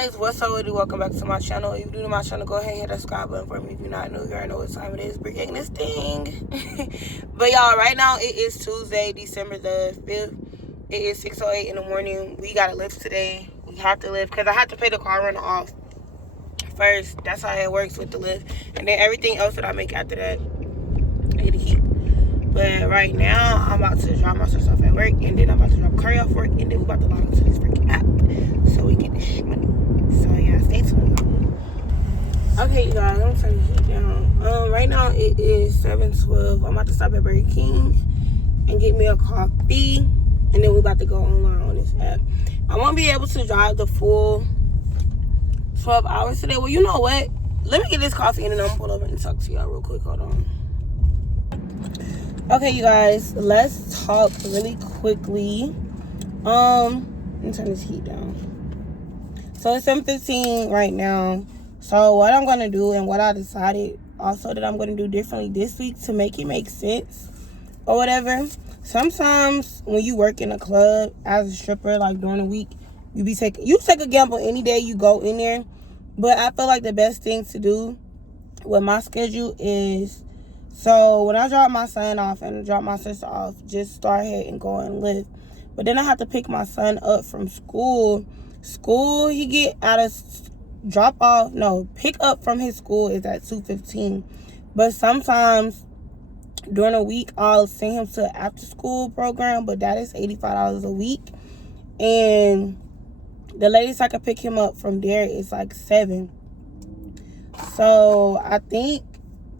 guys, what's up with you? Welcome back to my channel. If you're new to my channel, go ahead and hit that subscribe button for me. If you're not new, you already know what time it is. We're getting this thing. But y'all, right now it is Tuesday, December the 5th. It is 6:08 in the morning. We got to lift today. We have to lift because I have to pay the car rent off first. That's how it works with the lift. And then everything else that I make after that, I get to keep. But right now, I'm about to drop my sister off at work, and then I'm about to drop Curry off work, and then we're about to log into this freaking app so we get this money. So yeah, stay tuned. Okay, you guys, I'm turning the heat down. Right now it is 7:12. I'm about to stop at Burger King and get me a coffee, and then we're about to go online on this app. I won't be able to drive the full 12 hours today. Well, you know what? Let me get this coffee, and then I'm gonna pull over and talk to y'all real quick. Hold on. Okay, you guys, let's talk really quickly. Let me turn this heat down. So it's 7:15 right now. So what I'm gonna do and what I decided also that I'm gonna do differently this week to make it make sense or whatever. Sometimes when you work in a club as a stripper, like during the week, you take a gamble any day you go in there. But I feel like the best thing to do with my schedule is, so when I drop my son off and drop my sister off, just start ahead and go and lift. But then I have to pick my son up from school. He get out of pick up from his school is at 2:15. But sometimes during the week I'll send him to an after school program, but that is $85 a week. And the latest I can pick him up from there is like 7. So I think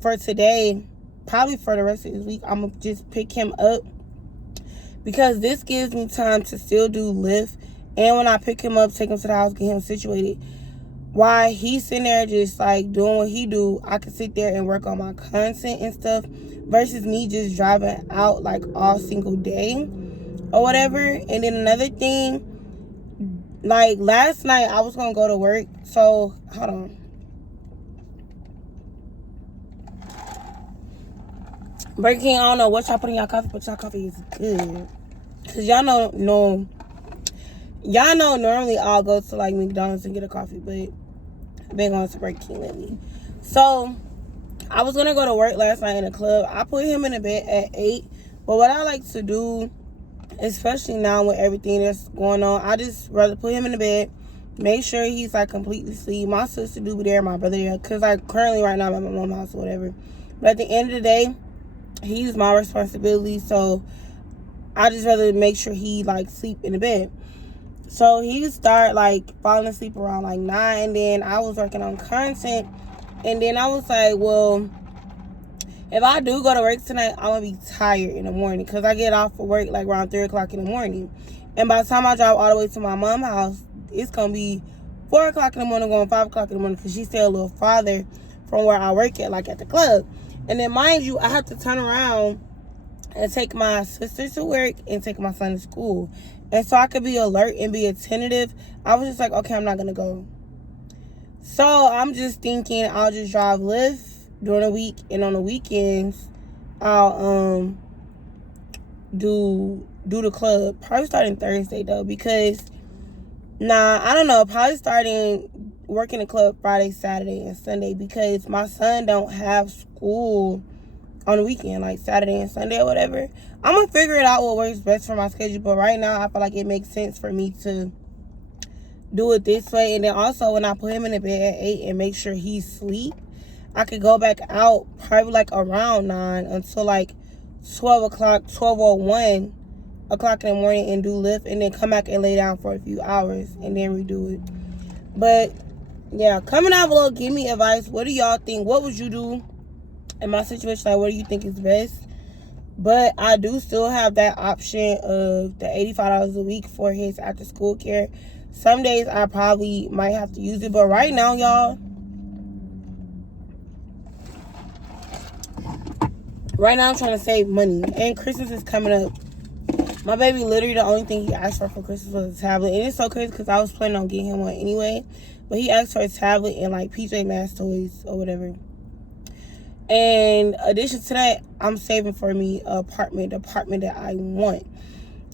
for today, probably for the rest of this week, I'm gonna just pick him up because this gives me time to still do lift. And when I pick him up, take him to the house, get him situated, while he's sitting there just like doing what he do, I can sit there and work on my content and stuff versus me just driving out like all single day or whatever. And then another thing, like last night I was gonna go to work. So hold on. Burger King, I don't know what y'all put in y'all coffee, but y'all coffee is good. Cause y'all know normally I'll go to like McDonald's and get a coffee, but I've been going to Burger King lately. So I was gonna go to work last night in the club. I put him in the bed at 8. But what I like to do, especially now with everything that's going on, I just rather put him in the bed, make sure he's like completely asleep. My sister do be there, my brother there, cause like currently right now I'm at my mom's house or whatever. But at the end of the day, he's my responsibility, so I just rather make sure he like sleep in the bed. So he start like falling asleep around like 9, and then I was working on content, and then I was like, well, if I do go to work tonight, I'm gonna be tired in the morning because I get off of work like around 3 o'clock in the morning, and by the time I drive all the way to my mom's house, it's gonna be 4 o'clock in the morning, going 5 o'clock in the morning, because she stay a little farther from where I work at, like at the club. And then mind you, I have to turn around and take my sister to work and take my son to school. And so I could be alert and be attentive. I was just like, okay, I'm not going to go. So I'm just thinking I'll just drive Lyft during the week. And on the weekends, I'll do the club. Probably starting Thursday, though. Because, I don't know. Probably starting working the club Friday, Saturday, and Sunday. Because my son don't have school on the weekend, like Saturday and Sunday or whatever. I'm gonna figure it out what works best for my schedule, but right now I feel like it makes sense for me to do it this way. And then also when I put him in the bed at 8 and make sure he's asleep, I could go back out probably like around 9 until like 12 o'clock, 12:01 o'clock in the morning, and do lift, and then come back and lay down for a few hours and then redo it. But yeah, comment down below, give me advice. What do y'all think? What would you do in my situation? Like, what do you think is best? But I do still have that option of the $85 a week for his after school care. Some days I probably might have to use it, but right now, y'all, I'm trying to save money, and Christmas is coming up. My baby, literally the only thing he asked for Christmas was a tablet, and it's so crazy because I was planning on getting him one anyway, but he asked for a tablet and like PJ Masks toys or whatever. And in addition to that, I'm saving for me the apartment that I want.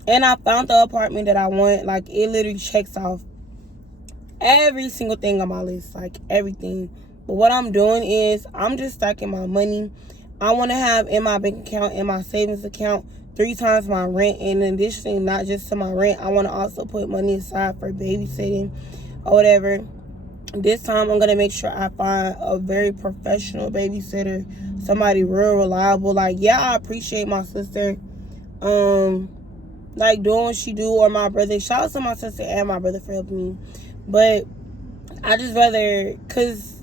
And I found the apartment that I want. Like, it literally checks off every single thing on my list, like everything. But what I'm doing is I'm just stacking my money. I want to have in my bank account, in my savings account, 3 times my rent. And in addition, not just to my rent, I want to also put money aside for babysitting or whatever. This time, I'm going to make sure I find a very professional babysitter, somebody real reliable. Like, yeah, I appreciate my sister, like, doing what she do, or my brother. Shout out to my sister and my brother for helping me. But I just rather, because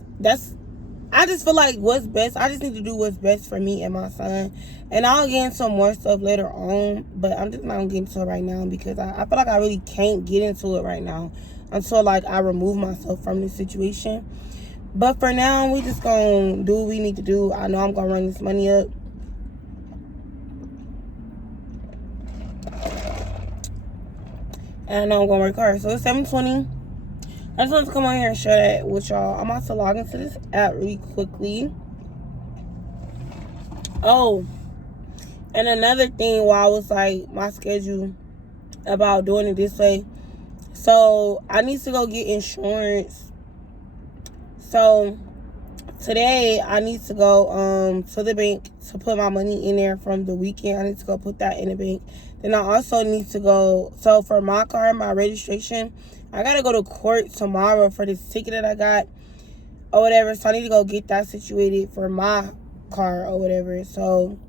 I just feel like what's best. I just need to do what's best for me and my son. And I'll get into some more stuff later on. But I'm just not going to get into it right now because I feel like I really can't get into it right now until, like, I remove myself from this situation. But for now, we just going to do what we need to do. I know I'm going to run this money up. And I know I'm going to work hard. So it's 7:20. I just wanted to come on here and share that with y'all. I'm about to log into this app really quickly. Oh, and another thing while I was like, my schedule about doing it this way. So I need to go get insurance. So today I need to go to the bank to put my money in there from the weekend. I need to go put that in the bank. Then I also need to go, so for my car, my registration, I gotta go to court tomorrow for this ticket that I got or whatever. So I need to go get that situated for my car or whatever. So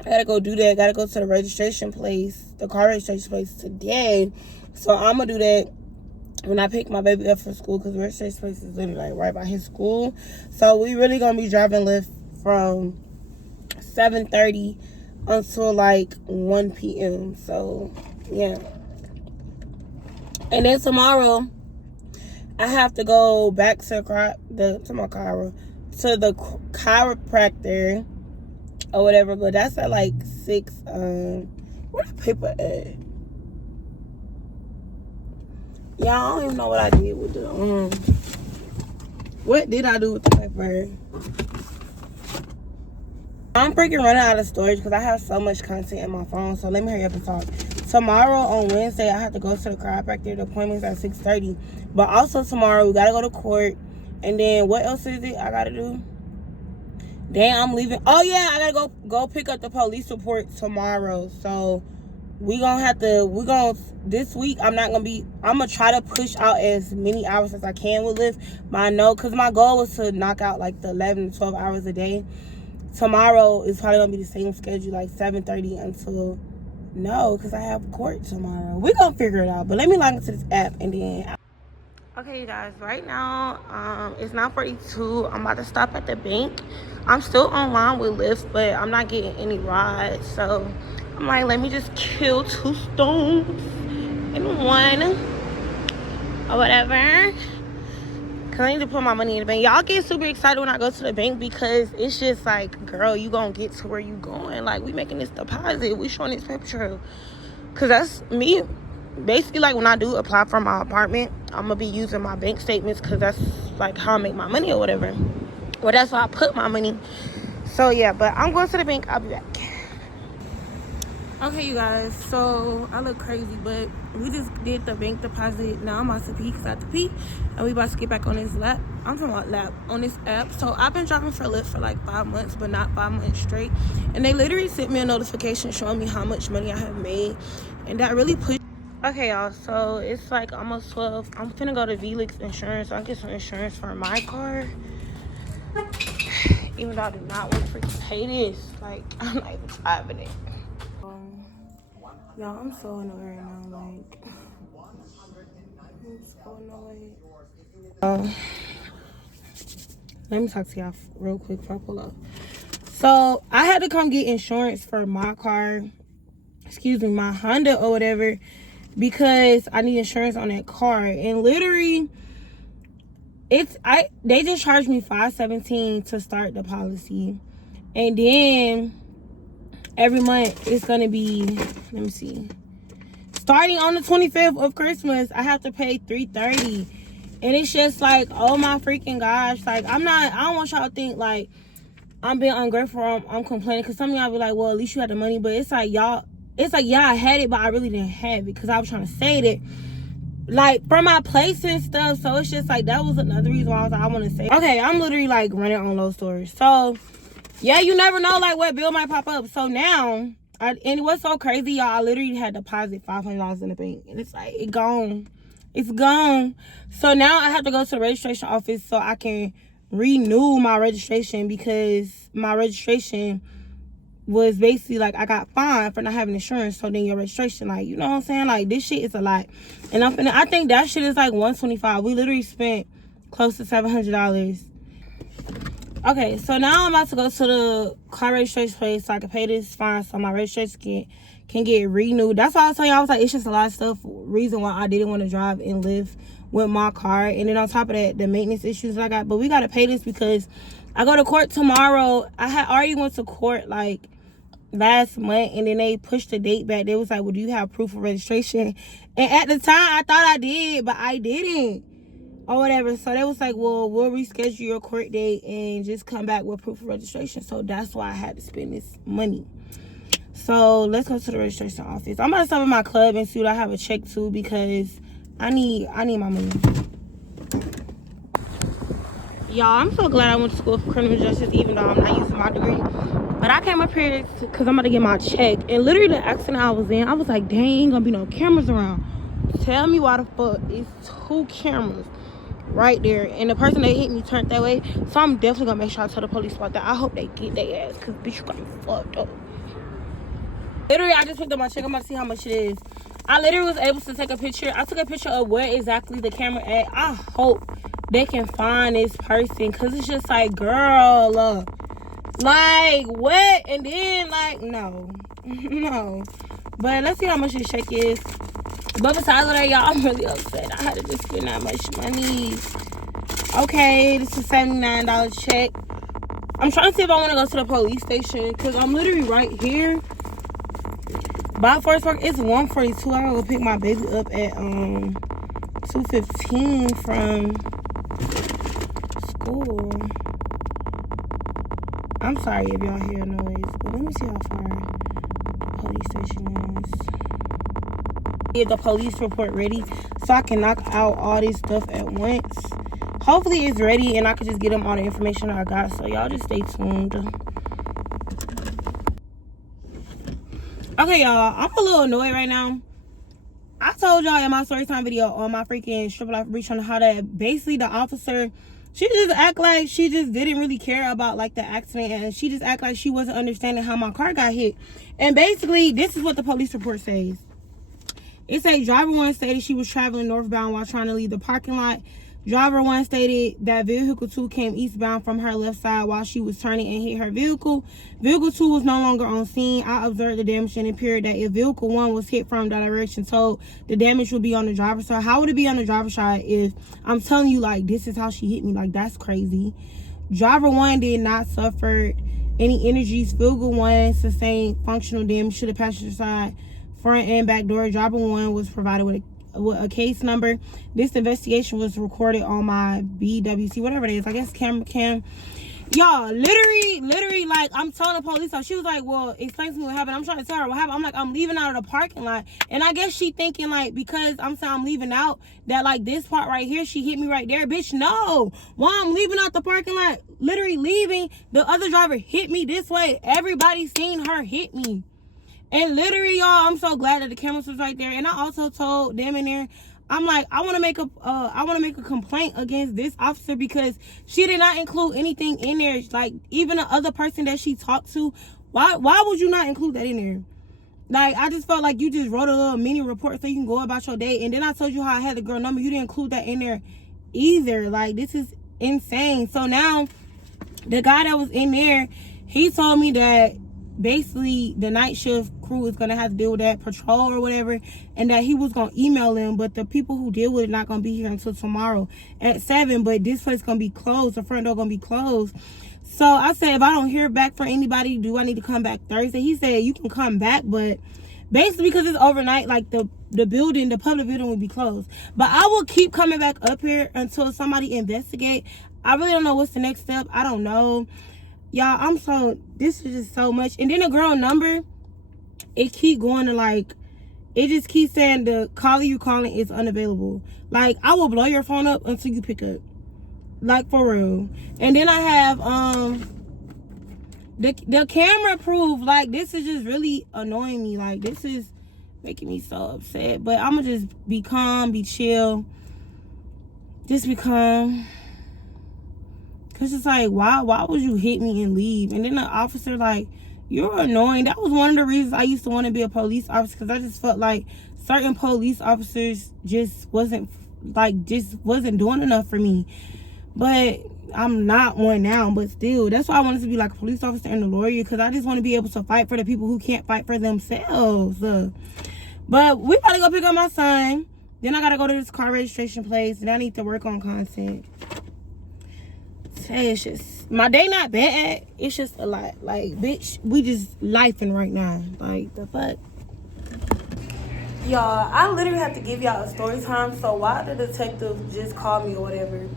I gotta go do that. Gotta go to the registration place, the car registration place today. So I'm gonna do that when I pick my baby up for school, because the registration place is literally like right by his school. So we really gonna be driving Lyft from 7:30 until like 1 p.m. So yeah. And then tomorrow I have to go back to the chiropractor or whatever, but that's at like 6. Where the paper at? Y'all, I don't even know what I did with the what did I do with the paper? I'm freaking running out of storage because I have so much content in my phone. So let me hurry up and talk. Tomorrow on Wednesday, I have to go to the chiropractor. The appointment's at 6:30. But also tomorrow, we got to go to court. And then what else is it I got to do? Damn, I'm leaving. Oh, yeah, I got to go pick up the police report tomorrow. So this week, I'm going to try to push out as many hours as I can with Lyft. But I know, because my goal was to knock out like the 11 to 12 hours a day. Tomorrow is probably going to be the same schedule, like 7:30 until, no, because I have court tomorrow. We're going to figure it out. But let me log into this app and then. Okay, you guys, right now, it's 9:42. I'm about to stop at the bank. I'm still online with Lyft, but I'm not getting any rides. So I'm like, let me just kill 2 stones in one or whatever. Because I need to put my money in the bank. Y'all get super excited when I go to the bank because it's just like, girl, you going to get to where you going. Like, we making this deposit. We showing this paper trail. Because that's me. Basically, like, when I do apply for my apartment, I'm going to be using my bank statements because that's, like, how I make my money or whatever. Well, that's why I put my money. So, yeah, but I'm going to the bank. I'll be back. Okay, you guys, so I look crazy, but we just did the bank deposit. Now I'm about to pee because I have to pee, and we about to get back on this lap. I'm talking about lap on this app. So I've been driving for Lyft for like 5 months, but not 5 months straight. And they literally sent me a notification showing me how much money I have made, and that really pushed. Okay, y'all, so it's like almost 12. I'm finna go to Velix Insurance so I can get some insurance for my car. Even though I do not want to freaking pay this, like, I'm not even driving it. Y'all, I'm so annoyed right now, like, I'm so annoyed. Let me talk to y'all real quick before I pull up. So, I had to come get insurance for my car, my Honda or whatever, because I need insurance on that car. And literally, they just charged me $517 to start the policy. And then every month it's gonna be, let me see, starting on the 25th of Christmas, I have to pay $330. And it's just like, oh my freaking gosh, like, I don't want y'all to think like I'm being ungrateful or I'm complaining, because some of y'all be like, well, at least you had the money. But it's like, y'all, yeah, I had it, but I really didn't have it because I was trying to save it. like for my place and stuff. So it's just like that was another reason why I was like, I want to say, okay, I'm literally like running on low stores. So yeah, you never know like what bill might pop up. So now, and what's so crazy, y'all, I literally had deposit $500 in the bank, and it's like it's gone. So now I have to go to the registration office so I can renew my registration, because my registration was basically like I got fined for not having insurance. So then your registration, like, you know what I'm saying, like this shit is a lot. And I think that shit is like $125. We literally spent close to $700. Okay, so now I'm about to go to the car registration place so I can pay this fine so my registration can get renewed. That's why I was telling you, I was like, it's just a lot of stuff, reason why I didn't want to drive and live with my car. And then on top of that, the maintenance issues that I got. But we got to pay this because I go to court tomorrow. I had already went to court like last month, and then they pushed the date back. They was like, well, do you have proof of registration? And at the time I thought I did, but I didn't, or whatever. So they was like, well, we'll reschedule your court date and just come back with proof of registration. So that's why I had to spend this money. So let's go to the registration office. I'm about to stop at my club and see what I have a check to, because I need my money. Y'all, I'm so glad I went to school for criminal justice, even though I'm not using my degree. But I came up here because I'm about to get my check. And literally the accident I was in, I was like, dang, ain't gonna be no cameras around. Tell me why the fuck is 2 cameras right there, and the person that hit me turned that way. So I'm definitely gonna make sure I tell the police about that. I hope they get their ass, because bitch, you got me fucked up. Literally, I just picked up my check. I'm about to see how much it is. I literally was able to take a picture. I took a picture of where exactly the camera at. I hope they can find this person, because it's just like, girl, like what? And then like, no. But let's see how much this check is. But besides that, y'all, I'm really upset. I had to just spend that much money. Okay, this is $79 check. I'm trying to see if I want to go to the police station, because I'm literally right here by Forest Park. It's 1:42. I gotta go pick my baby up at 2:15 from school. I'm sorry if y'all hear noise, but let me see how far the police station is. Get the police report ready so I can knock out all this stuff at once. Hopefully it's ready and I can just get them all the information I got. So y'all just stay tuned. Okay, y'all, I'm a little annoyed right now. I told y'all in my story time video on my freaking strip life reach on how that basically the officer, she just act like she just didn't really care about like the accident, and she just act like she wasn't understanding how my car got hit. And basically this is what the police report says. It says driver 1 stated she was traveling northbound while trying to leave the parking lot. Driver 1 stated that vehicle 2 came eastbound from her left side while she was turning and hit her vehicle. Vehicle 2 was no longer on scene. I observed the damage and it appeared that if vehicle 1 was hit from that direction, so the damage would be on the driver's side. How would it be on the driver's side if I'm telling you like this is how she hit me? Like, that's crazy. Driver 1 did not suffer any injuries. Vehicle 1 sustained functional damage to the passenger side, front and back door. Driver 1 was provided with a case number. This investigation was recorded on my BWC, whatever it is, I guess camera cam. Y'all, literally, like, I'm telling the police, so she was like, well, explain to me what happened. I'm trying to tell her what happened. I'm like, I'm leaving out of the parking lot. And I guess she thinking, like, because I'm saying I'm leaving out, that, like, this part right here, she hit me right there. Bitch, no. While I'm leaving out the parking lot, literally leaving, the other driver hit me this way. Everybody seen her hit me. And literally, y'all, I'm so glad that the cameras was right there. And I also told them in there, I'm like, I want to make a complaint against this officer, because she did not include anything in there. Like, even the other person that she talked to, why would you not include that in there? Like, I just felt like you just wrote a little mini report so you can go about your day. And then I told you how I had the girl number. You didn't include that in there either. Like, this is insane. So now the guy that was in there, he told me that basically the night shift crew is gonna have to deal with that patrol or whatever, and that he was gonna email them, but the people who deal with it not gonna be here until tomorrow at 7. But this place gonna be closed, the front door gonna be closed. So I said, if I don't hear back from anybody, do I need to come back Thursday? He said you can come back, but basically because it's overnight, like the building, the public building will be closed. But I will keep coming back up here until somebody investigate. I really don't know what's the next step. I don't know, y'all. This is just so much. And then the girl number, it keep going to like it just keeps saying the caller you calling is unavailable. Like, I will blow your phone up until you pick up. Like, for real. And then I have the camera proof. Like, this is just really annoying me. Like, this is making me so upset. But I'm gonna just be calm, be chill. Just be calm. Cause it's like, why would you hit me and leave? And then the officer, like, you're annoying. That was one of the reasons I used to want to be a police officer, because I just felt like certain police officers just wasn't doing enough for me. But I'm not one now, but still, that's why I wanted to be like a police officer and a lawyer, because I just want to be able to fight for the people who can't fight for themselves. But we gotta go pick up my son. Then I gotta go to this car registration place, and I need to work on content. Hey, it's just, my day not bad. It's just a lot. Like, bitch, we just lifing right now. Like, the fuck? Y'all, I literally have to give y'all a story time. So why the detective just called me or whatever,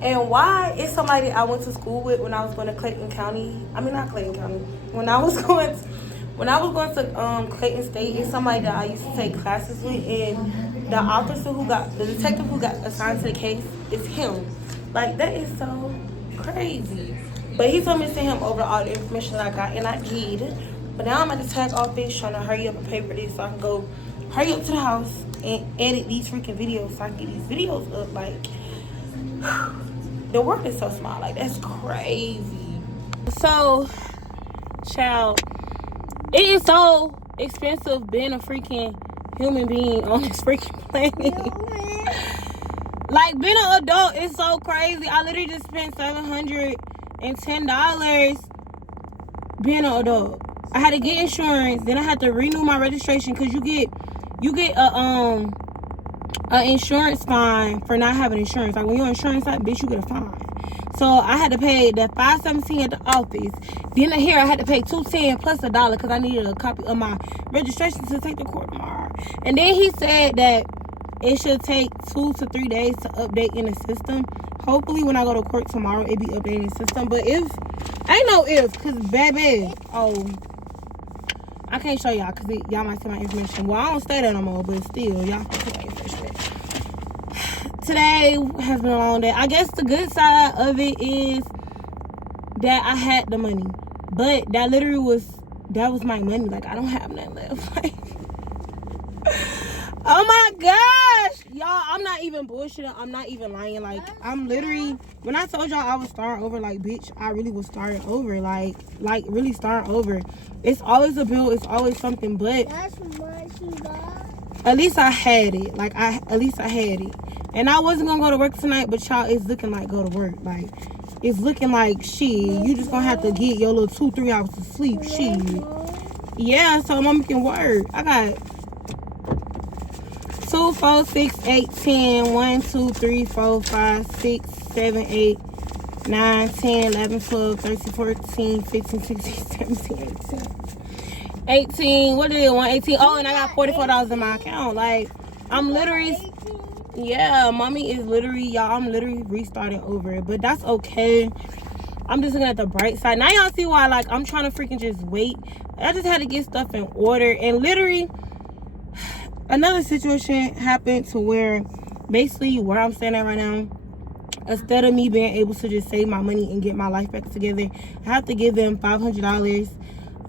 and why is somebody I went to school with when I was going to Clayton County. I mean, not Clayton County. When I was going to Clayton State, it's somebody that I used to take classes with, and the detective who got assigned to the case is him. Like, that is so crazy. But he told me to send him over all the information that I got, and I did. But now I'm at the tag office trying to hurry up and pay for this so I can go hurry up to the house and edit these freaking videos so I can get these videos up. Like, the world is so small. Like, that's crazy. So, child, it is so expensive being a freaking human being on this freaking planet. Like, being an adult is so crazy. I literally just spent $710 being an adult. I had to get insurance. Then I had to renew my registration, because you get a insurance fine for not having insurance. Like, when your insurance out, bitch, you get a fine. So I had to pay that $517 at the office. Then here I had to pay $210 plus $1 because I needed a copy of my registration to take to court tomorrow. And then he said that it should take 2 to 3 days to update in the system. Hopefully when I go to court tomorrow, it be updating in the system. But because baby, I can't show y'all because y'all might see my information. Well, I don't stay there no more, but still, y'all can see my information. Today has been a long day. I guess the good side of it is that I had the money. But that literally was my money. Like, I don't have nothing left. Like, oh my gosh, y'all, I'm not even bullshitting. I'm not even lying. Like, I'm literally, when I told y'all I was starting over, like, bitch, I really was starting over. Like really starting over. It's always a bill. It's always something. But at least I had it. Like, at least I had it. And I wasn't gonna go to work tonight, but y'all, it's looking like go to work. Like, it's looking like shit. You just gonna have to get your little 2-3 hours of sleep. Shit. Yeah, so mama can work. I got 2, 4, 6, 8, 10, 1, 2, 3, 4, 5, 6, 7, 8, 9, 10, 11, 12, 13, 14, 15, 16, 17, 18. 18. What did it want? 18. Oh, and I got $44 in my account. Like, I'm literally, yeah, mommy is literally, y'all, I'm literally restarting over. But that's okay. I'm just looking at the bright side. Now y'all see why, like, I'm trying to freaking just wait. I just had to get stuff in order. And literally, another situation happened to where basically where I'm standing right now, instead of me being able to just save my money and get my life back together, I have to give them $500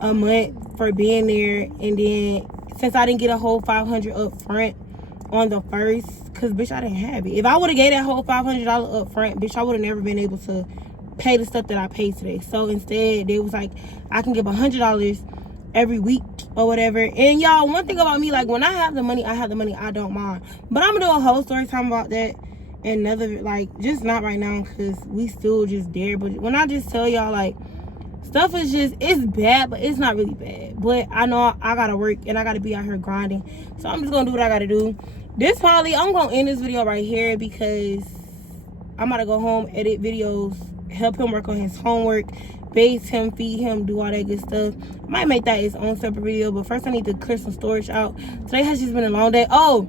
a month for being there. And then since I didn't get a whole $500 up front on the first, because bitch, I didn't have it. If I would have gave that whole $500 up front, bitch, I would have never been able to pay the stuff that I paid today. So instead, they was like, I can give $100 every week or whatever. And y'all, one thing about me, like, when I have the money, I don't mind. But I'm gonna do a whole story time about that, and another, like, just not right now, because we still just there. But when I just tell y'all, like, stuff is just, it's bad, but it's not really bad. But I know I gotta work and I gotta be out here grinding, so I'm just gonna do what I gotta do. This probably, I'm gonna end this video right here because I'm gonna go home, edit videos, help him work on his homework, bathe him, feed him, do all that good stuff. I might make that its own separate video, but first I need to clear some storage out. Today has just been a long day. Oh,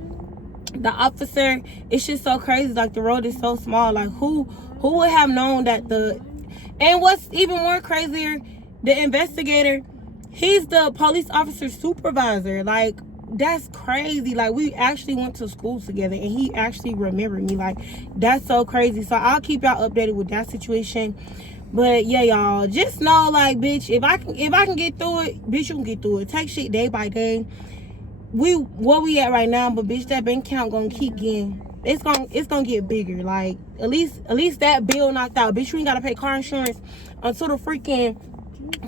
the officer, it's just so crazy. Like, the road is so small. Like, who would have known that and what's even more crazier, the investigator, he's the police officer supervisor. Like, that's crazy. Like, we actually went to school together, and he actually remembered me. Like, that's so crazy. So I'll keep y'all updated with that situation. But yeah, y'all, just know, like, bitch, if I can get through it, bitch, you can get through it. Take shit day by day. Where we at right now, but bitch, that bank account gonna keep getting, it's gonna get bigger. Like, at least that bill knocked out. Bitch, you ain't gotta pay car insurance until the freaking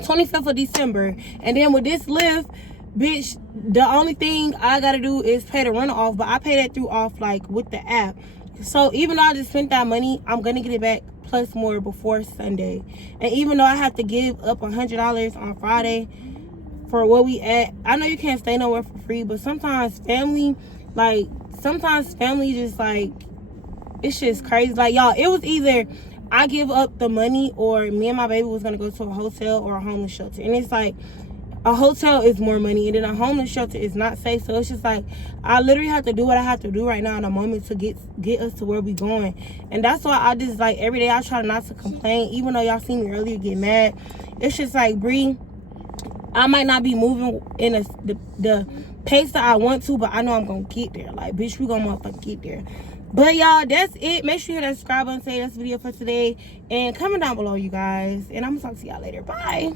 25th of December. And then with this Lyft, bitch, the only thing I gotta do is pay the rental off, but I pay that through off, like, with the app. So even though I just spent that money, I'm gonna get it back plus more before Sunday. And even though I have to give up $100 on Friday for where we at, I know you can't stay nowhere for free, but sometimes family just, like, it's just crazy. Like, y'all, it was either I give up the money or me and my baby was gonna go to a hotel or a homeless shelter. And it's like, a hotel is more money, and then a homeless shelter is not safe. So it's just like, I literally have to do what I have to do right now in a moment to get us to where we going. And that's why I just, like, every day I try not to complain, even though y'all seen me earlier get mad. It's just like, Bree, I might not be moving in the pace that I want to, but I know I'm gonna get there. Like, bitch, we gonna motherfucking get there. But y'all, that's it. Make sure you hit that subscribe button, say that's the video for today, and comment down below, you guys. And I'm gonna talk to y'all later. Bye.